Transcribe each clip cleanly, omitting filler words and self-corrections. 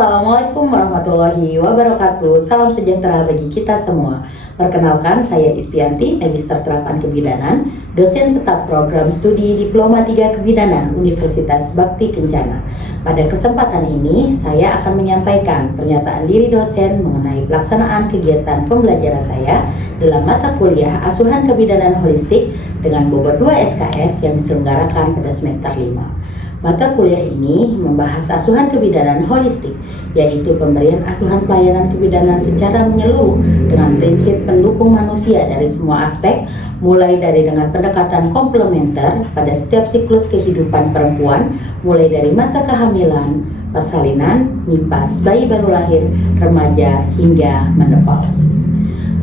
Assalamualaikum warahmatullahi wabarakatuh. Salam sejahtera bagi kita semua. Perkenalkan, saya Ispianti, Magister Terapan Kebidanan, dosen tetap program studi Diploma 3 Kebidanan Universitas Bakti Kencana. Pada kesempatan ini, saya akan menyampaikan pernyataan diri dosen mengenai pelaksanaan kegiatan pembelajaran saya dalam mata kuliah Asuhan Kebidanan Holistik dengan bobot 2 SKS yang diselenggarakan pada semester 5. Mata kuliah ini membahas asuhan kebidanan holistik, yaitu pemberian asuhan pelayanan kebidanan secara menyeluruh dengan prinsip pendukung manusia dari semua aspek, mulai dari dengan pendekatan komplementer pada setiap siklus kehidupan perempuan, mulai dari masa kehamilan, persalinan, nipas, bayi baru lahir, remaja, hingga menopause.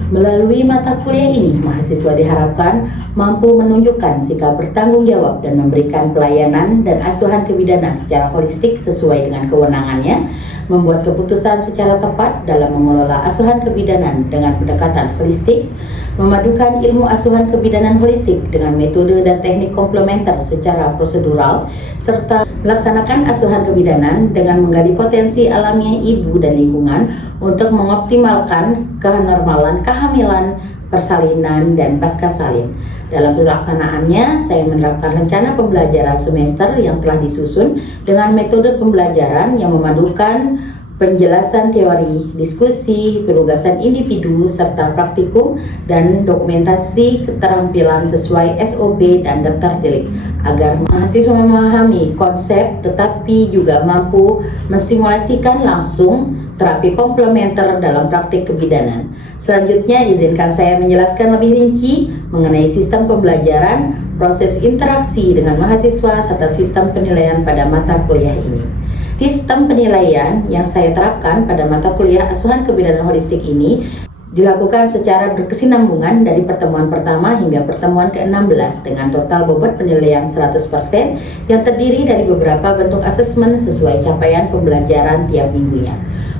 Melalui mata kuliah ini, mahasiswa diharapkan mampu menunjukkan sikap bertanggung jawab dan memberikan pelayanan dan asuhan kebidanan secara holistik sesuai dengan kewenangannya, membuat keputusan secara tepat dalam mengelola asuhan kebidanan dengan pendekatan holistik, memadukan ilmu asuhan kebidanan holistik dengan metode dan teknik komplementer secara prosedural, serta melaksanakan asuhan kebidanan dengan menggali potensi alamiah ibu dan lingkungan untuk mengoptimalkan kenormalan kehamilan, persalinan, dan pasca salin. Dalam pelaksanaannya, saya menerapkan rencana pembelajaran semester yang telah disusun dengan metode pembelajaran yang memadukan penjelasan teori, diskusi, penugasan individu, serta praktikum dan dokumentasi keterampilan sesuai SOP dan daftar tilik, agar mahasiswa memahami konsep tetapi juga mampu mensimulasikan langsung terapi komplementer dalam praktik kebidanan. Selanjutnya, izinkan saya menjelaskan lebih rinci mengenai sistem pembelajaran, proses interaksi dengan mahasiswa, serta sistem penilaian pada mata kuliah ini. Sistem penilaian yang saya terapkan pada mata kuliah asuhan kebidanan holistik ini dilakukan secara berkesinambungan dari pertemuan pertama hingga pertemuan ke-16 dengan total bobot penilaian 100% yang terdiri dari beberapa bentuk asesmen sesuai capaian pembelajaran tiap minggunya.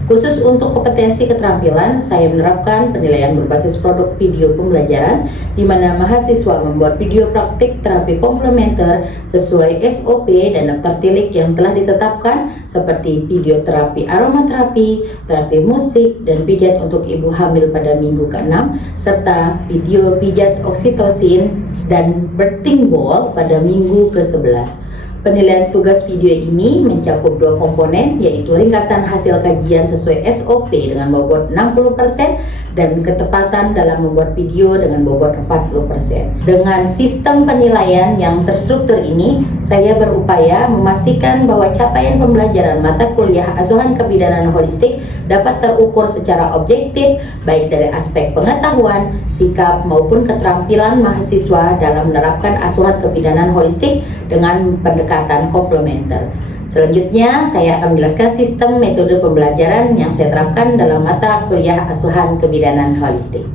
Khusus untuk kompetensi keterampilan, saya menerapkan penilaian berbasis produk video pembelajaran di mana mahasiswa membuat video praktik terapi komplementer sesuai SOP dan daftar tilik yang telah ditetapkan seperti video terapi aromaterapi, terapi musik, dan pijat untuk ibu hamil pada minggu ke-6, serta video pijat oksitosin dan birthing ball pada minggu ke-11. Penilaian tugas video ini mencakup dua komponen, yaitu ringkasan hasil kajian sesuai SOP dengan bobot 60% dan ketepatan dalam membuat video dengan bobot 40%. Dengan sistem penilaian yang terstruktur ini, saya berupaya memastikan bahwa capaian pembelajaran mata kuliah asuhan kebidanan holistik dapat terukur secara objektif, baik dari aspek pengetahuan, sikap, maupun keterampilan mahasiswa dalam menerapkan asuhan kebidanan holistik dengan pendekatan komplementer. Selanjutnya, saya akan menjelaskan sistem metode pembelajaran yang saya terapkan dalam mata kuliah asuhan kebidanan holistik.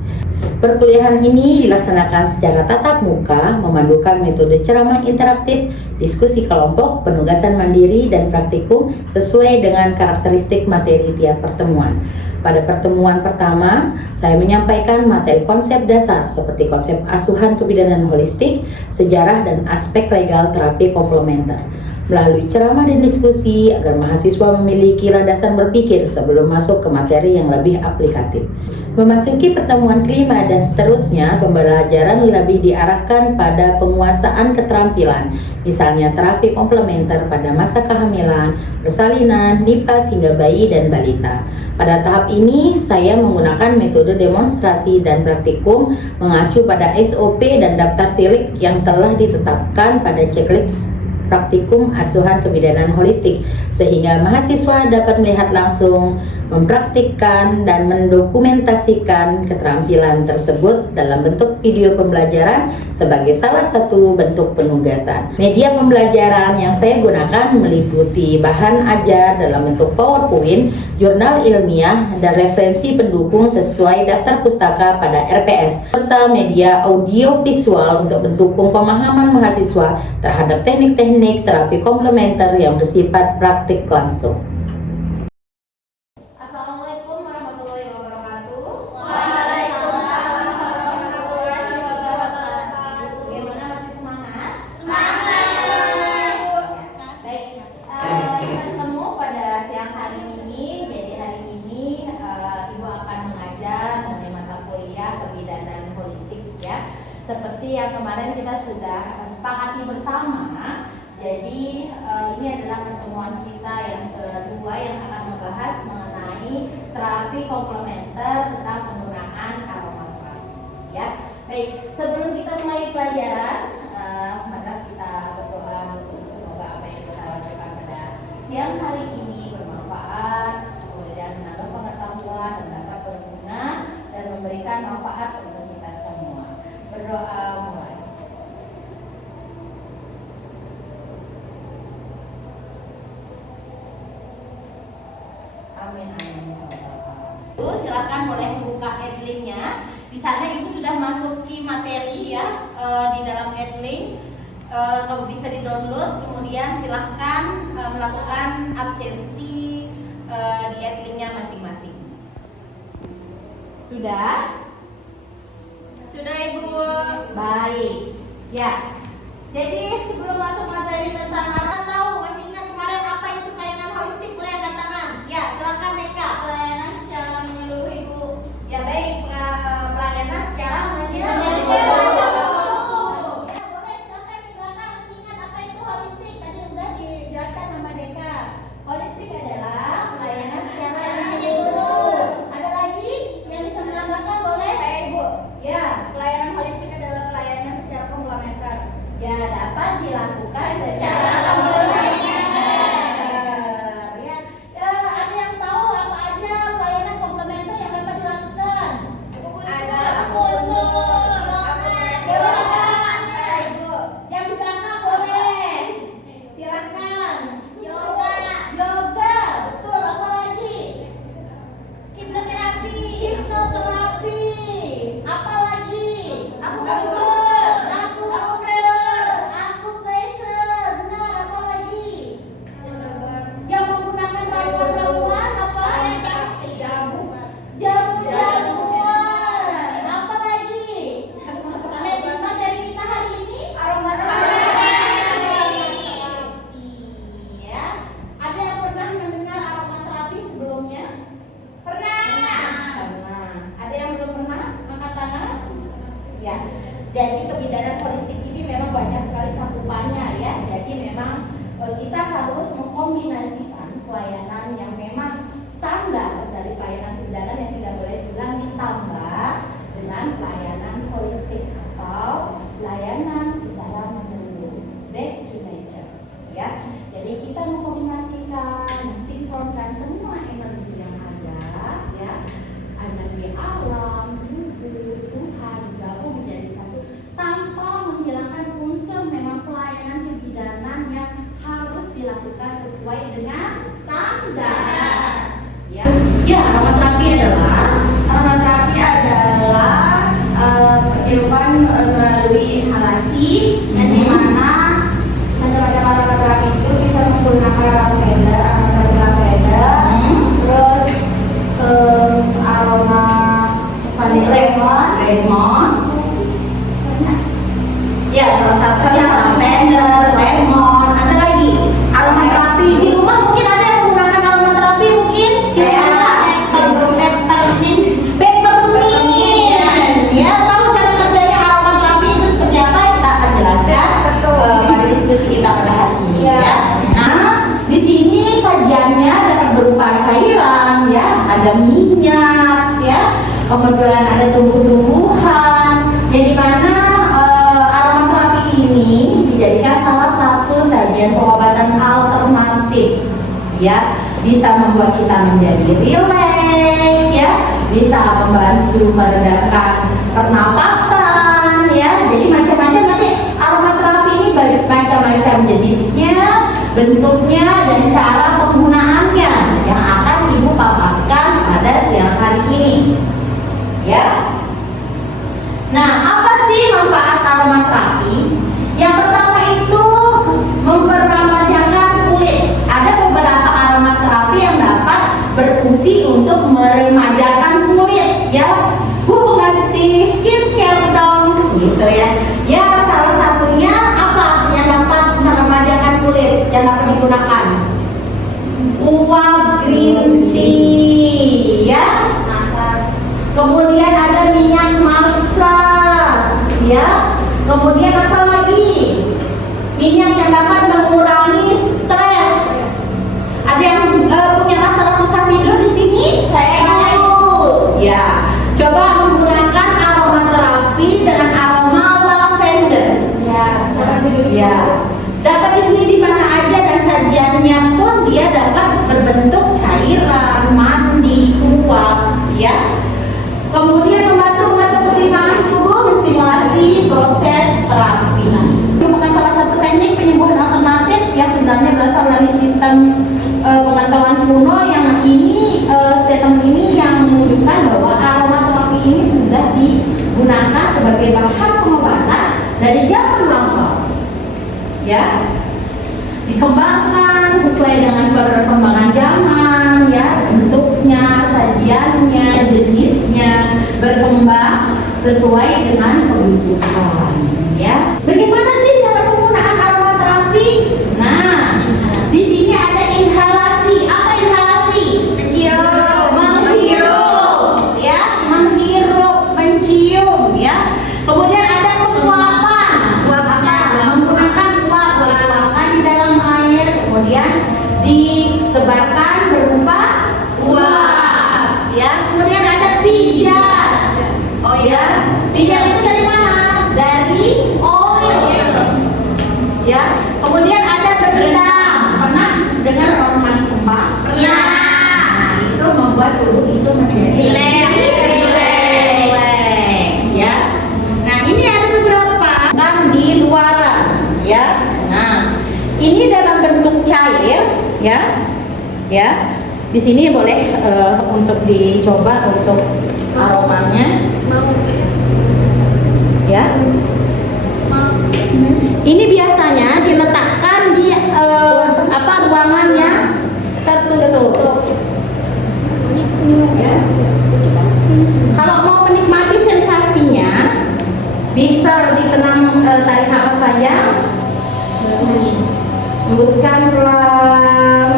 Perkuliahan ini dilaksanakan secara tatap muka, memandukan metode ceramah interaktif, diskusi kelompok, penugasan mandiri, dan praktikum sesuai dengan karakteristik materi tiap pertemuan. Pada pertemuan pertama, saya menyampaikan materi konsep dasar seperti konsep asuhan kebidanan holistik, sejarah, dan aspek legal terapi komplementer. Melalui ceramah dan diskusi agar mahasiswa memiliki landasan berpikir sebelum masuk ke materi yang lebih aplikatif. Memasuki pertemuan kelima dan seterusnya, pembelajaran lebih diarahkan pada penguasaan keterampilan, misalnya terapi komplementer pada masa kehamilan, persalinan, nipas hingga bayi dan balita. Pada tahap ini, saya menggunakan metode demonstrasi dan praktikum mengacu pada SOP dan daftar tilik yang telah ditetapkan pada checklist praktikum asuhan kebidanan holistik, sehingga mahasiswa dapat melihat langsung, mempraktikkan, dan mendokumentasikan keterampilan tersebut dalam bentuk video pembelajaran sebagai salah satu bentuk penugasan. Media pembelajaran yang saya gunakan meliputi bahan ajar dalam bentuk PowerPoint, jurnal ilmiah, dan referensi pendukung sesuai daftar pustaka pada RPS, serta media audio visual untuk mendukung pemahaman mahasiswa terhadap teknik-teknik terapi komplementer yang bersifat praktik langsung. Assalamualaikum warahmatullahi wabarakatuh. Waalaikumsalam warahmatullahi wabarakatuh. Bagaimana, masih semangat? Semangat. Baik, kita ketemu pada siang hari ini. Jadi hari ini Ibu akan mengajar mengenai mata kuliah kebidanan holistik ya. Seperti yang kemarin kita sudah sepakati bersama. Jadi ini adalah pertemuan kita yang kedua yang akan membahas mengenai terapi komplementer tentang penggunaan aromaterapi. Ya, baik. Sebelum kita mulai pelajaran, mari kita berdoa untuk semoga apa yang kita lakukan pada siang hari ini bermanfaat, kemudian menambah pengetahuan dan dapat berguna dan memberikan manfaat untuk kita semua. Berdoa mulai. Silahkan boleh buka adlinknya. Di sana Ibu sudah masuki materi ya di dalam adlink. Kalau bisa di-download, kemudian silahkan melakukan absensi di adlinknya masing-masing. Sudah? Sudah, Ibu. Baik. Ya. Jadi sebelum masuk materi tentang apa tahu, masih ingat kemarin apa itu pelayanan holistik? Boleh angkat tangan. Ya, silakan Deka. Pelayanan secara menyeluruh, Ibu. Ya baik, pelayanan secara menyeluruh. Ya, boleh silakan di belakang masih ingat apa itu holistik? Tadi sudah dijelaskan sama Deka. Holistik adalah pelayanan secara menyeluruh. Ada lagi yang bisa menambahkan, boleh? Ibu. Ya. Pelayanan holistik adalah pelayanan secara komplementer. Ya, dapat dilakukan secara Jadi kebidanan holistik ini memang banyak sekali cakupannya ya. Jadi memang kita harus mengkombinasikan pelayanan yang memang standar dari pelayanan kebidanan yang tidak boleh dibilang ditambah dengan pelayanan holistik atau pelayanan secara menyeluruh, back to nature ya. Jadi kita mengkombinasikan, mensinkronkan semua energi yang ada ya, energi alam, tubuh, Tuhan digabung menjadi satu tanpa menghilangkan unsur memang pelayanan kebidanan yang harus dilakukan sesuai Ya, aromaterapi adalah kehidupan melalui inhalasi yang dimana macam-macam aromaterapi itu bisa menggunakan lavender, terus aroma lemon. Ya, salah satunya lavender, lemon. Ada lagi aromaterapi di rumah, mungkin ada yang menggunakan aromaterapi mungkin di rumah. Peppermint. Ya, tahu cara kerjanya aromaterapi itu seperti apa? Kita akan jelaskan pada diskusi kita pada hari ini ya. Nah, di sini sajiannya dapat berupa cairan ya, ada minyak ya, kemudian ada tumbuh-tumbuhan yang dimana aromaterapi ini dijadikan salah satu sajian pengobatan alternatif ya, bisa membuat kita menjadi rileks ya, bisa membantu meredakan pernapasan ya. Jadi macam-macam nanti aromaterapi ini macam-macam jenisnya, bentuknya dan cara penggunaannya yang akan Ibu paparkan pada siang hari ini ya. Nah, apa sih manfaat aromaterapi? Yang pertama itu memperremajakan kulit. Ada beberapa aromaterapi yang dapat berfungsi untuk meremajakan kulit ya. Bu, ganti skincare dong gitu ya. Ya, salah satunya apa yang dapat meremajakan kulit yang dapat digunakan? Uang green tea ya. Kemudian ada minyak massage ya. Kemudian apa lagi? Minyak yang dapat mengurangi stres. Ada yang punya masalah susah tidur di sini? Saya tahu. Ya, coba menggunakan aromaterapi dengan aroma lavender. Ya, seperti dulu. Ya, dapat dibeli di mana aja dan sajiannya pun dia dapat berbentuk cairan, mandi, uap ya. Kemudian membantu keseimbangan tubuh, menstimulasi proses terapi. Merupakan salah satu teknik penyembuhan alternatif yang sebenarnya berasal dari sistem pengetahuan kuno, yang ini statement ini yang menunjukkan bahwa aromaterapi ini sudah digunakan sebagai bahan pengobatan dari zaman lampau. Ya, dikembangkan sesuai dengan perkembangan zaman ya, bentuknya, sajiannya, jenisnya berkembang sesuai dengan kebutuhan ya. Bagaimana sih cara penggunaan aromaterapi? Nah, di sini ada inhalasi. Apa inhalasi? Menghirup ya, mencium ya. Kemudian ada penguapan. Menggunakan uap di dalam air, kemudian disebarkan berupa uap ya. Kemudian ada pijat. Oh ya, pijat itu dari mana? Dari oil ya. Kemudian ada berendam. Pernah dengar orang mandi kembang? Ya. Nah, itu membuat tubuh itu menjadi rileks ya. Nah, ini ada beberapa kan di luaran ya. Nah, ini dalam bentuk cair ya. Ya. Di sini boleh untuk dicoba untuk aromanya. Ya. Ini biasanya diletakkan di ruangan yang tertutup. Ya. Kalau mau menikmati sensasinya, bisa ditenang tarik nafas panjang, hembuskan pelan.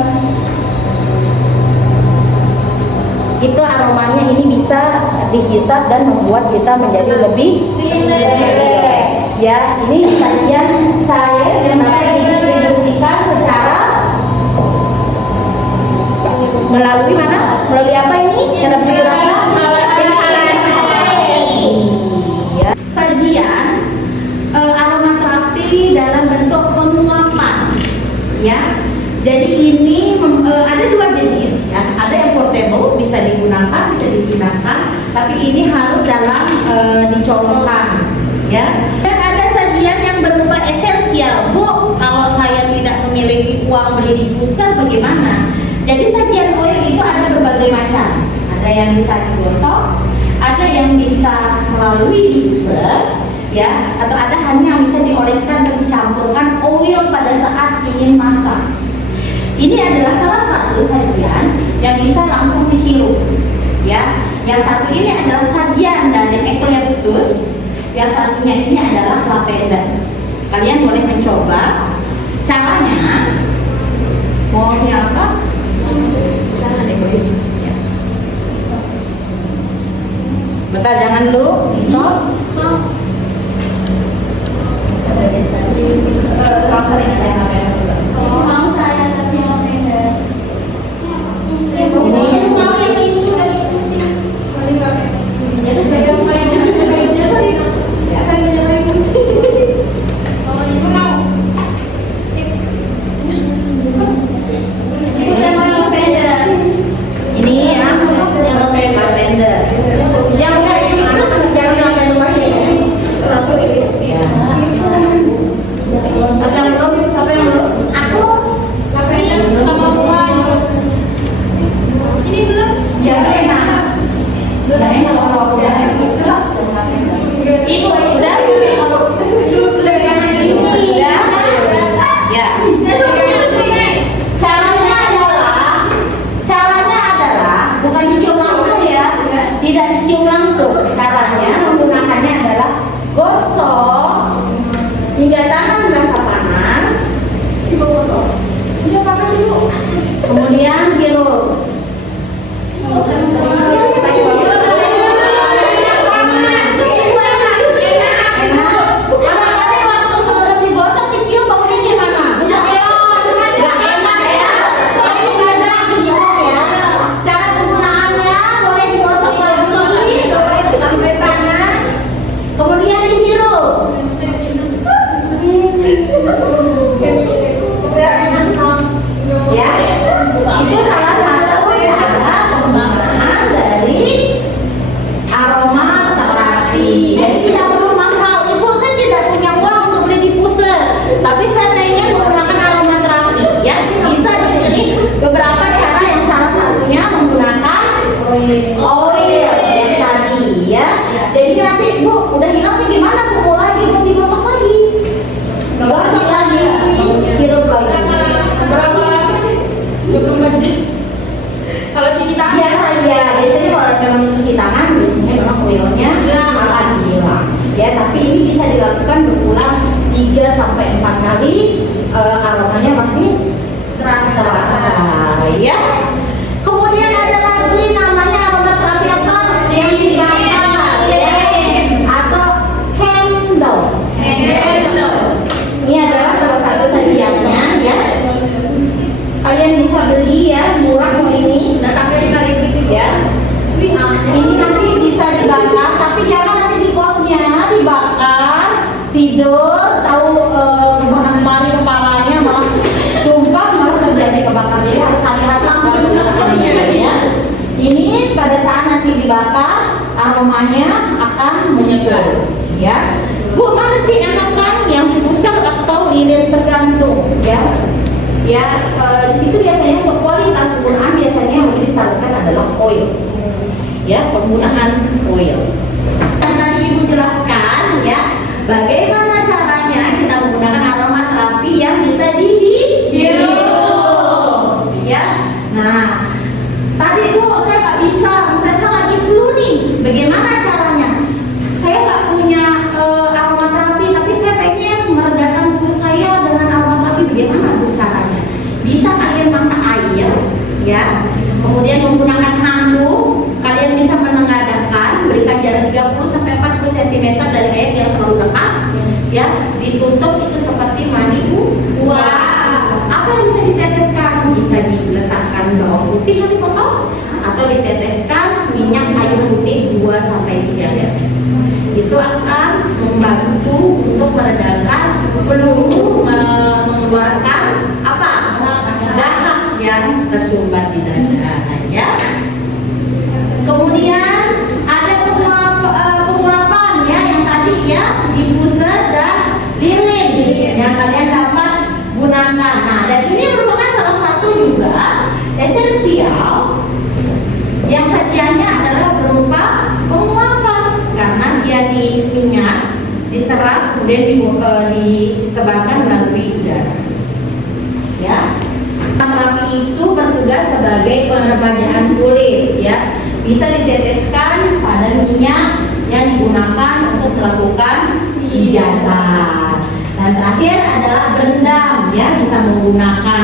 Itu aromanya ini bisa dihisap dan membuat kita menjadi lebih rileks. Ya, ini sajian cair yang dapat didistribusikan secara melalui mana? Melalui apa ini? Yang dapat digunakan? Ya. Sajian aromaterapi dalam bentuk penguapan. Ya. Jadi ini ada dua jenis ya. Ada yang portable, bisa digunakan, tapi ini harus dalam dicolokkan ya. Dan ada sajian yang berupa esensial. Bu, kalau saya tidak memiliki uang beli di pusat bagaimana? Jadi sajian oil itu ada berbagai berbagai macam. Ada yang bisa digosok, ada yang bisa melalui diffuser, ya, atau ada hanya bisa dioleskan dan dicampurkan oil pada saat ingin massage. Ini adalah salah satu sajian yang bisa langsung dihirup, ya. Yang satu ini adalah sajian dari eucalyptus, yang satunya ini adalah lavender. Kalian boleh mencoba. Caranya, maunya apa? Eucalyptus. Ya. Bentar, jangan dulu. Stop. Selang sering ada yang lavender juga. Mau saya tapi lavender. Ini ya, lavender. Yang udah itu jangan lavender lagi ya. Ya. Siapa yang belum? Siapa yang belum? Aku lavender sama buah. Ini belum? Ya enak. Udah enak kalau aku udah enak. Ibu Udah. Udah yang ini. Udah. Ya. Caranya adalah bukan dicium langsung ya. Tidak dicium langsung. Caranya menggunakannya adalah gosok hingga tangan merasa panas. Coba gosok. Udah panas dulu. Kemudian hirup. Ya, itu salah satu cara penggunaan dari aromaterapi. Jadi tidak perlu mahal. Ibu, saya tidak punya uang untuk beli diffuser, tapi saya pengen menggunakan aromaterapi. Ya, bisa dipilih beberapa cara yang salah satunya menggunakan oil yang tadi ya. Jadi nanti Bu, udah hilang nih gimana? Kumpul lagi, belum digosok lagi. Gosok lagi, hirup lagi. Berapa lama sih? 24 jam. Kalau cuci tangan? Biasanya kalau memang cuci tangan biasanya memang oilnya akan hilang. Ya, tapi ini bisa dilakukan berulang 3 sampai 4 kali, aromanya masih terasa. Ya. Kemudian ada lagi namanya aromaterapi apa? Yang dibakar, atau candle. Ini adalah salah satu sajiannya ya. Kalian bisa beli ya, murah kok ini. Ya. Ini nanti bisa dibakar, tapi jangan nanti di kosnya dibakar, tidur, tahu misalkan kemarin kepalanya malah tumpah, malah terjadi kebakaran. Jadi harus hati-hati menggunakannya ya. Ini pada saat nanti dibakar, aromanya akan muncul ya. Bu, mana sih enakan yang diffuser atau lilin, tergantung ya. Ya, di situ biasanya untuk kualitas penggunaan biasanya yang lebih disarankan adalah oil. Ya, penggunaan oil. Yang tadi Ibu jelaskan ya, bagaimana caranya kita menggunakan aromaterapi yang bisa dihirup. Ya. Nah, tadi Bu, saya nggak bisa, saya lagi flu nih. Bagaimana caranya? Saya nggak punya aromaterapi, tapi saya pengen meredakan flu saya dengan aromaterapi. Bagaimana Bu caranya? Bisa kalian masak air, ya. Kemudian menggunakan handuk, kalian bisa menengadahkan, berikan jarak 30 sampai 40 cm dari air yang terlalu dekat, ya. Ditutup itu seperti mandi buah. Apa yang bisa diteteskan? Bisa diletakkan bawang putih yang dipotong, atau diteteskan minyak kayu putih 2 sampai 3 tetes. Itu akan membantu untuk meredakan flu, mengeluarkan apa? Dahak yang tersumbat di dada ya. Kemudian ada penguapan ya, yang tadi ya, diffuser dan lilin yang kalian dapat gunakan. Nah, dan ini merupakan salah satu juga esensial kemudian disebarkan melalui udara. Ya, terapi itu bertugas sebagai penerbangan kulit, ya, bisa diteteskan pada minyak yang digunakan untuk melakukan pijatan. Dan terakhir adalah berendam, ya, bisa menggunakan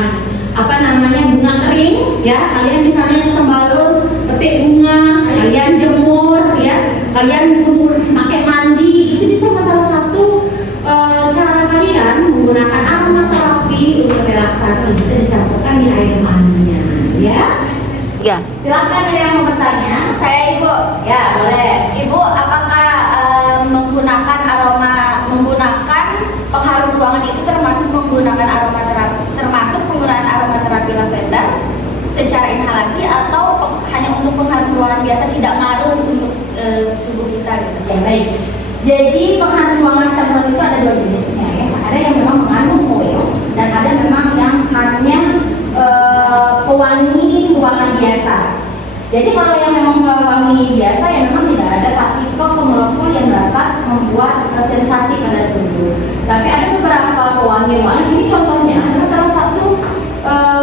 bunga kering, ya, kalian misalnya sembalun petik bunga, kalian jemur, ya, kalian pakai mandi, itu bisa salah satu cara kalian menggunakan aromaterapi untuk relaksasi, bisa dicampurkan di air mandinya, ya. Ya. Silakan yang mau bertanya. Saya Ibu. Ya, boleh. Ibu, apakah menggunakan pengharum ruangan itu termasuk penggunaan aromaterapi lavender secara inhalasi atau hanya untuk pengharum ruangan biasa, tidak ngaruh untuk tubuh kita gitu? Ya, baik. Jadi pengharum ruangan semprot itu ada dua jenisnya, ya. Ada yang memang mengandung oil dan ada memang yang hanya pewangi ruangan biasa. Jadi kalau yang memang pewangi biasa, ya memang tidak ada partikel atau molekul yang dapat membuat sensasi pada tubuh. Tapi ada beberapa pewangi ruangan. Ini contohnya adalah salah satu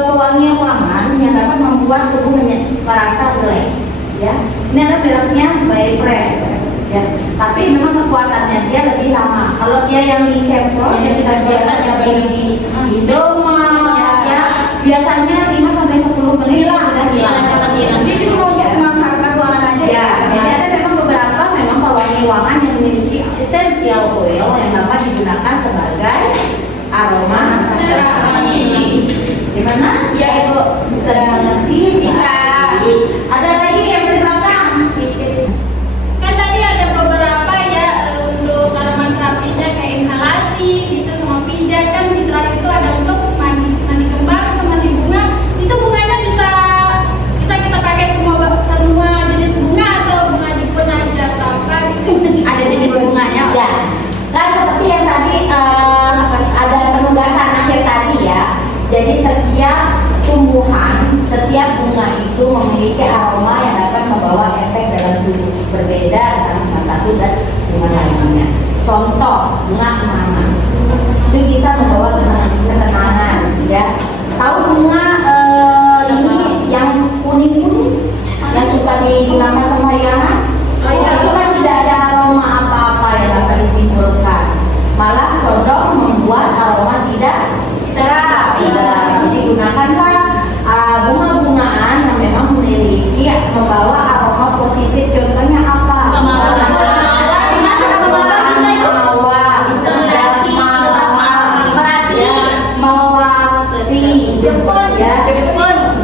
pewangi ruangan yang dapat membuat tubuh merasa relax. Ya, ini ada mereknya by Fresh. Ya, tapi memang kekuatannya dia lebih lama. Kalau dia yang disemprot, yang kita biasanya beli di Indomaret, ya, biasanya 5-10 menit lah sudah hilang. Jadi cuma untuk menghangatkan ruangan aja. Ya, jadi ada memang beberapa pewangi ruangan yang memiliki essential oil yang dapat digunakan sebagai aroma terapi. Gimana? Ya Ibu, Bisa mengerti? Bisa. Ada lagi yang di belakang? Kan tadi ada beberapa ya untuk aromaterapinya kayak inhalasi, bisa sama pijat, kan di terakhir itu ada untuk mandi kembang atau mandi bunga. Itu bunganya bisa kita pakai semua jenis bunga atau bunga jepun aja atau apa gitu. Ada jenis bunganya. Ya, kan seperti yang tadi ada penugasan akhir tadi, ya. Jadi setiap tumbuhan, setiap bunga itu memiliki aroma yang dapat membawa efek dalam tubuh berbeda antara bunga satu dan bunga lainnya. Contoh, bunga kenangan itu bisa membawa ketenangan, ya. Tahu bunga ini yang kuning-kuning yang suka digunakan sembahyang? Itu kan tidak ada aroma apa-apa yang dapat ditimbulkan, malah condong membuat aroma tidak sedap. Jadi gunakanlah bunga-bungaan yang memang memiliki membawa aroma positif. Contohnya apa?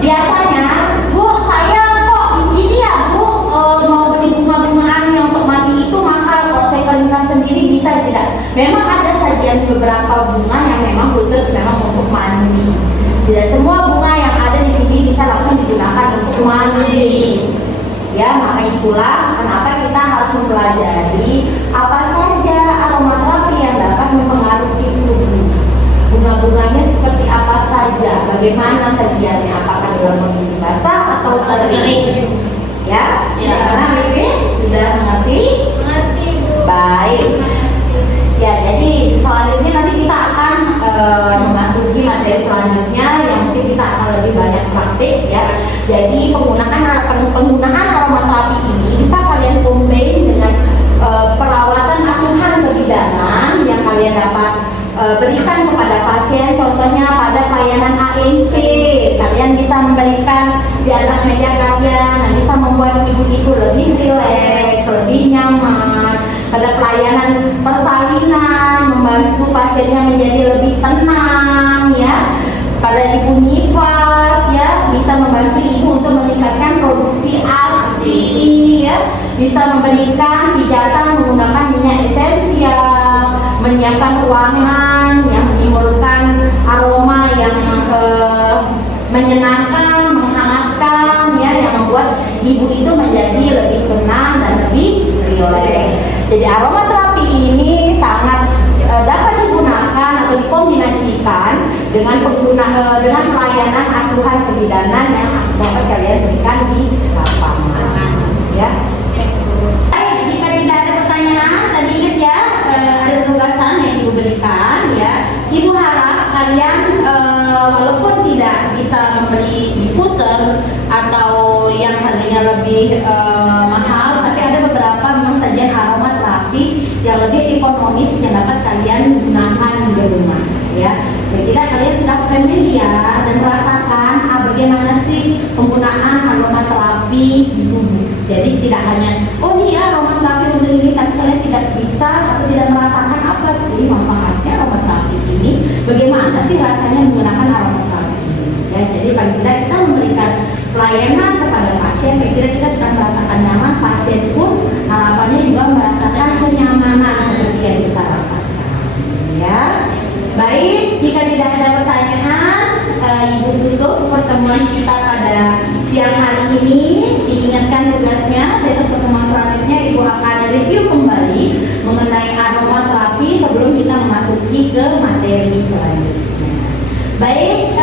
Biasanya, Bu, saya kok ini ya, Bu, mau beli bunga-bungaan yang untuk mandi itu mahal. Kalau saya keringkan sendiri bisa tidak? Memang ada sajian beberapa bunga yang memang khusus memang untuk mandi. Tidak semua bunga yang ada di sini bisa langsung digunakan untuk mandi. Ya, maka itulah kenapa kita harus mempelajari apa saja aromaterapi yang dapat mempengaruhi tubuh. Bunga-bunganya seperti apa saja, bagaimana sajiannya, apakah dalam kondisi basah atau kering. Ya, karena ini sudah mengerti? Mengerti, Bu. Baik. Ya, jadi selanjutnya nanti kita akan memasuki materi selanjutnya yang mungkin kita akan lebih banyak praktik, ya. Jadi penggunaan aromaterapi ini bisa kalian combine dengan perawatan asuhan kebidanan yang kalian dapat berikan kepada pasien. Contohnya pada pelayanan ANC, kalian bisa memberikan di atas meja kalian, dan bisa membuat ibu-ibu lebih rileks, lebih nyaman. Pada pelayanan persalinan, membantu pasiennya menjadi lebih tenang, ya. Pada ibu nifas, ya, bisa membantu ibu untuk meningkatkan produksi ASI, ya. Bisa memberikan pijatan menggunakan minyak esensial, menyiapkan ruangan yang menimbulkan aroma yang menyenangkan, menghangatkan, ya, yang membuat ibu itu menjadi lebih tenang dan lebih rileks. Jadi aromaterapi ini sangat dapat digunakan atau dikombinasikan dengan pelayanan asuhan kebidanan yang dapat kalian berikan di lapangan. Ya. Baik, jika tidak ada pertanyaan, tadi ingat ya, ada penugasan ya. lebih mahal, tapi ada beberapa memang sajian aromaterapi yang lebih ekonomis yang dapat kalian gunakan di rumah ya. Jadi kalian sudah familiar dan merasakan bagaimana sih penggunaan aromaterapi di tubuh. Jadi tidak hanya oh ini ya aromaterapi untuk ini, tapi kalian tidak bisa atau tidak merasakan apa sih manfaatnya aromaterapi ini, bagaimana sih rasanya menggunakan aromaterapi ini ya. Jadi paling tidak kita memberikan pelayanan kepada pasien, paling tidak kita sudah merasakan nyaman, pasien pun harapannya juga merasakan kenyamanan seperti yang kita rasakan ya. Baik, jika tidak ada pertanyaan, Ibu tutup pertemuan kita pada siang hari ini. Diingatkan tugasnya, besok pertemuan selanjutnya Ibu akan review kembali mengenai aromaterapi sebelum kita memasuki ke materi selanjutnya. Baik,